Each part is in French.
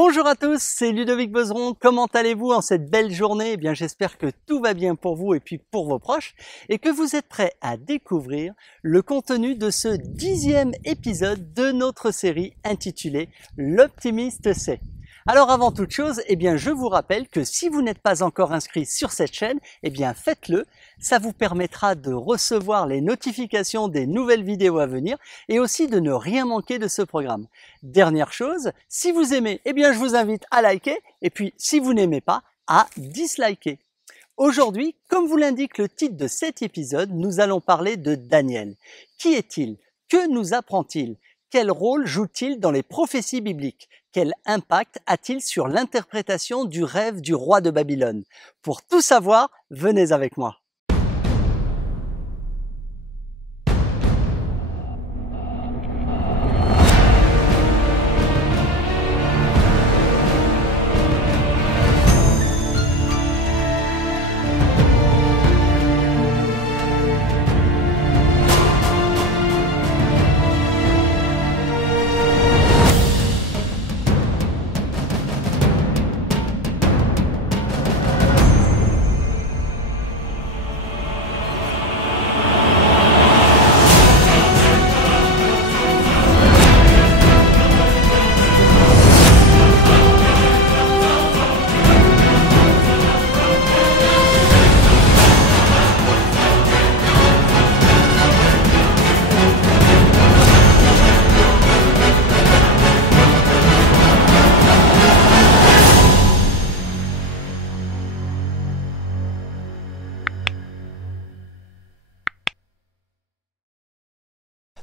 Bonjour à tous, c'est Ludovic Bezeron. Comment allez-vous en cette belle journée? Eh bien, j'espère que tout va bien pour vous et puis pour vos proches et que vous êtes prêts à découvrir le contenu de ce 10e épisode de notre série intitulée L'optimiste sait. Alors avant toute chose, eh bien, je vous rappelle que si vous n'êtes pas encore inscrit sur cette chaîne, eh bien, faites-le. Ça vous permettra de recevoir les notifications des nouvelles vidéos à venir et aussi de ne rien manquer de ce programme. Dernière chose, si vous aimez, eh bien, je vous invite à liker et puis si vous n'aimez pas, à disliker. Aujourd'hui, comme vous l'indique le titre de cet épisode, nous allons parler de Daniel. Qui est-il? Que nous apprend-il? Quel rôle joue-t-il dans les prophéties bibliques? Quel impact a-t-il sur l'interprétation du rêve du roi de Babylone? Pour tout savoir, venez avec moi.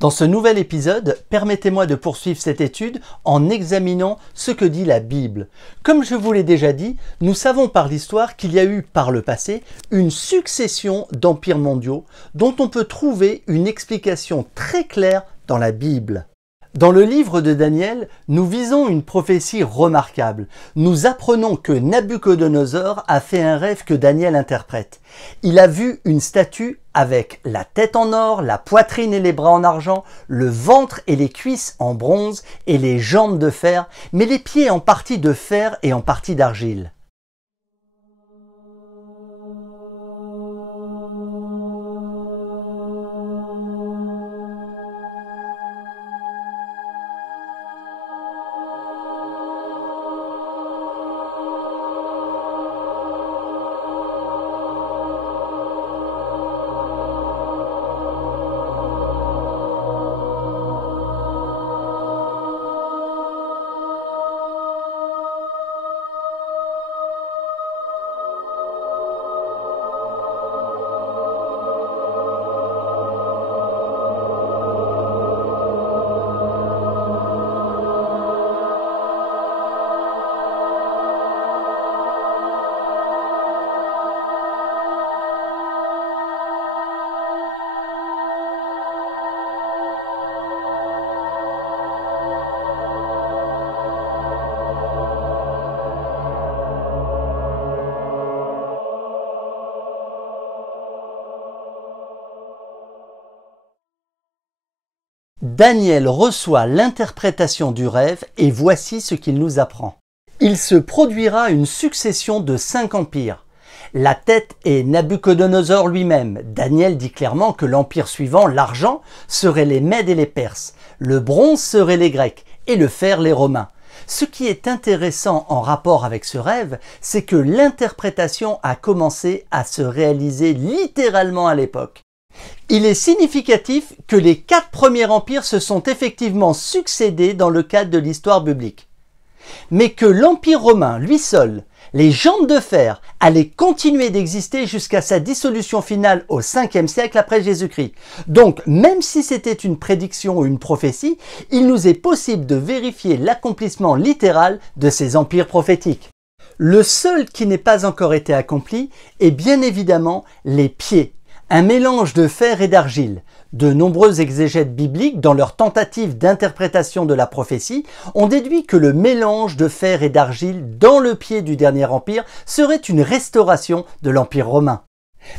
Dans ce nouvel épisode, permettez-moi de poursuivre cette étude en examinant ce que dit la Bible. Comme je vous l'ai déjà dit, nous savons par l'histoire qu'il y a eu par le passé une succession d'empires mondiaux dont on peut trouver une explication très claire dans la Bible. Dans le livre de Daniel, nous visons une prophétie remarquable. Nous apprenons que Nabuchodonosor a fait un rêve que Daniel interprète. Il a vu une statue avec la tête en or, la poitrine et les bras en argent, le ventre et les cuisses en bronze et les jambes de fer, mais les pieds en partie de fer et en partie d'argile. Daniel reçoit l'interprétation du rêve et voici ce qu'il nous apprend. Il se produira une succession de 5 empires. La tête est Nabuchodonosor lui-même. Daniel dit clairement que l'empire suivant, l'argent, serait les Mèdes et les Perses. Le bronze serait les Grecs et le fer les Romains. Ce qui est intéressant en rapport avec ce rêve, c'est que l'interprétation a commencé à se réaliser littéralement à l'époque. Il est significatif que les 4 premiers empires se sont effectivement succédés dans le cadre de l'histoire biblique. Mais que l'Empire romain, lui seul, les jambes de fer, allait continuer d'exister jusqu'à sa dissolution finale au 5e siècle après Jésus-Christ. Donc, même si c'était une prédiction ou une prophétie, il nous est possible de vérifier l'accomplissement littéral de ces empires prophétiques. Le seul qui n'ait pas encore été accompli est bien évidemment les pieds. Un mélange de fer et d'argile. De nombreux exégètes bibliques, dans leur tentative d'interprétation de la prophétie, ont déduit que le mélange de fer et d'argile dans le pied du dernier empire serait une restauration de l'Empire romain.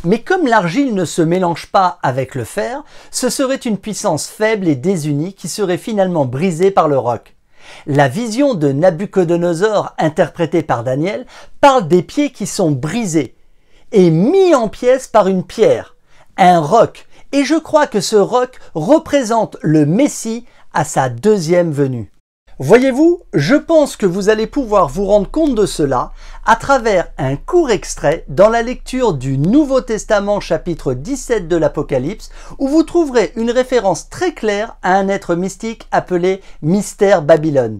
Mais comme l'argile ne se mélange pas avec le fer, ce serait une puissance faible et désunie qui serait finalement brisée par le roc. La vision de Nabuchodonosor, interprétée par Daniel, parle des pieds qui sont brisés et mis en pièces par une pierre, un roc. Et je crois que ce roc représente le Messie à sa deuxième venue. Voyez-vous, je pense que vous allez pouvoir vous rendre compte de cela à travers un court extrait dans la lecture du Nouveau Testament chapitre 17 de l'Apocalypse où vous trouverez une référence très claire à un être mystique appelé Mystère Babylone.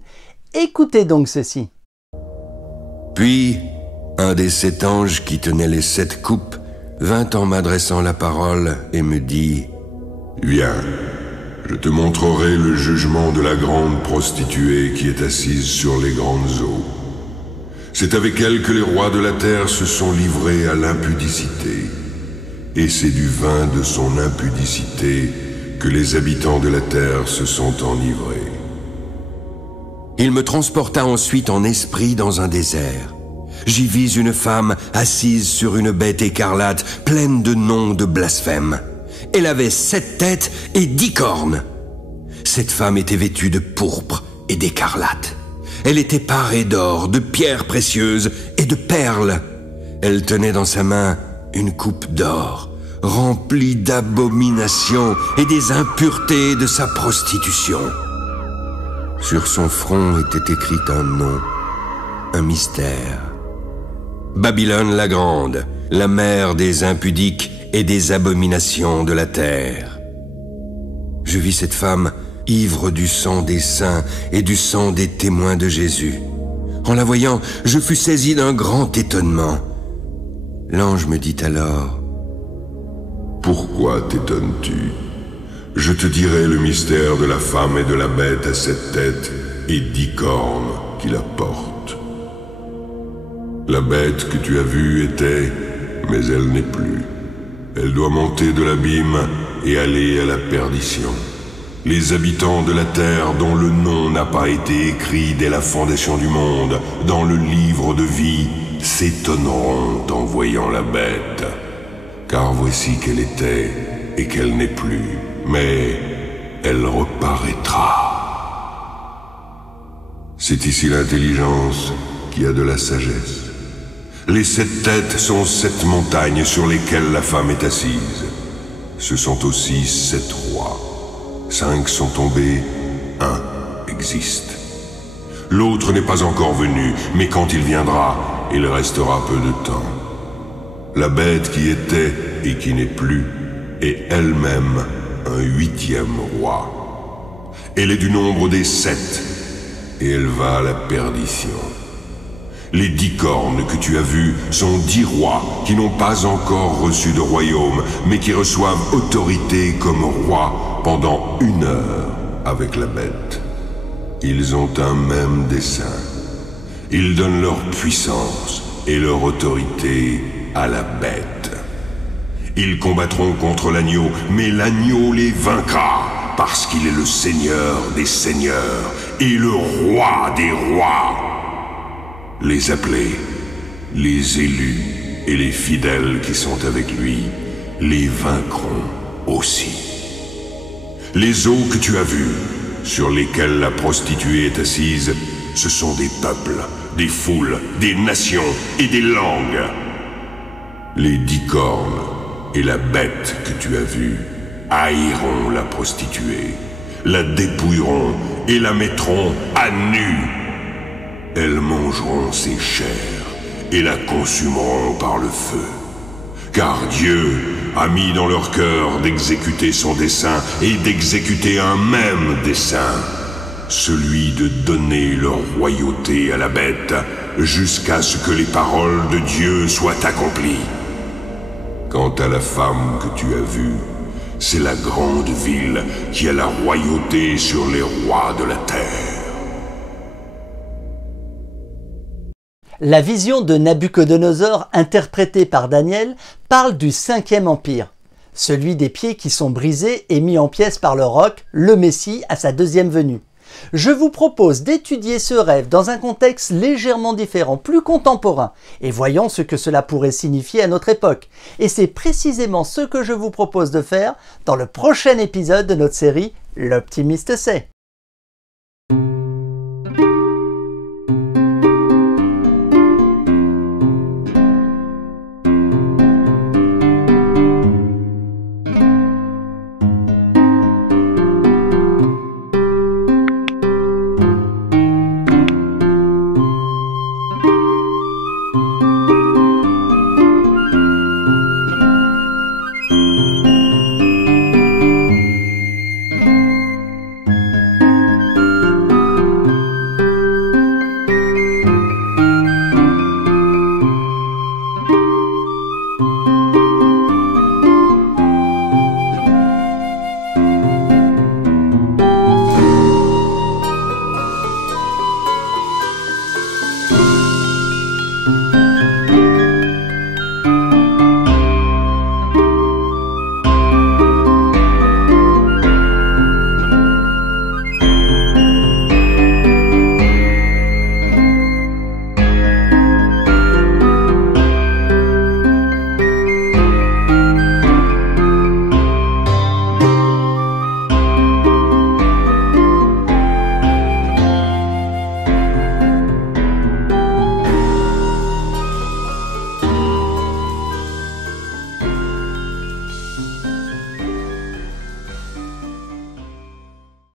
Écoutez donc ceci. Puis, un des 7 anges qui tenaient les 7 coupes vint en m'adressant la parole et me dit « Viens, je te montrerai le jugement de la grande prostituée qui est assise sur les grandes eaux. C'est avec elle que les rois de la terre se sont livrés à l'impudicité, et c'est du vin de son impudicité que les habitants de la terre se sont enivrés. » Il me transporta ensuite en esprit dans un désert. J'y vis une femme assise sur une bête écarlate, pleine de noms de blasphème. Elle avait 7 têtes et 10 cornes. Cette femme était vêtue de pourpre et d'écarlate. Elle était parée d'or, de pierres précieuses et de perles. Elle tenait dans sa main une coupe d'or, remplie d'abominations et des impuretés de sa prostitution. Sur son front était écrit un nom, un mystère. Babylone la Grande, la mère des impudiques et des abominations de la terre. Je vis cette femme ivre du sang des saints et du sang des témoins de Jésus. En la voyant, je fus saisi d'un grand étonnement. L'ange me dit alors, « Pourquoi t'étonnes-tu? Je te dirai le mystère de la femme et de la bête à 7 têtes et 10 cornes qui la portent. La bête que tu as vue était, mais elle n'est plus. Elle doit monter de l'abîme et aller à la perdition. Les habitants de la terre dont le nom n'a pas été écrit dès la fondation du monde dans le livre de vie s'étonneront en voyant la bête. Car voici qu'elle était et qu'elle n'est plus, mais elle reparaîtra. C'est ici l'intelligence qui a de la sagesse. Les 7 têtes sont 7 montagnes sur lesquelles la femme est assise. Ce sont aussi 7 rois. 5 sont tombés, 1 existe. L'autre n'est pas encore venu, mais quand il viendra, il restera peu de temps. La bête qui était et qui n'est plus est elle-même un 8e roi. Elle est du nombre des 7, et elle va à la perdition. Les 10 cornes que tu as vues sont 10 rois qui n'ont pas encore reçu de royaume, mais qui reçoivent autorité comme rois pendant 1 heure avec la bête. Ils ont un même dessein. Ils donnent leur puissance et leur autorité à la bête. Ils combattront contre l'agneau, mais l'agneau les vaincra, parce qu'il est le Seigneur des seigneurs et le Roi des rois. Les appelés, les élus et les fidèles qui sont avec lui les vaincront aussi. Les eaux que tu as vues, sur lesquelles la prostituée est assise, ce sont des peuples, des foules, des nations et des langues. Les 10 cornes et la bête que tu as vue haïront la prostituée, la dépouilleront et la mettront à nu. Elles mangeront ses chairs et la consumeront par le feu. Car Dieu a mis dans leur cœur d'exécuter son dessein et d'exécuter un même dessein, celui de donner leur royauté à la bête jusqu'à ce que les paroles de Dieu soient accomplies. Quant à la femme que tu as vue, c'est la grande ville qui a la royauté sur les rois de la terre. La vision de Nabuchodonosor, interprétée par Daniel, parle du 5e empire, celui des pieds qui sont brisés et mis en pièces par le roc, le Messie à sa deuxième venue. Je vous propose d'étudier ce rêve dans un contexte légèrement différent, plus contemporain, et voyons ce que cela pourrait signifier à notre époque. Et c'est précisément ce que je vous propose de faire dans le prochain épisode de notre série L'Optimiste sait.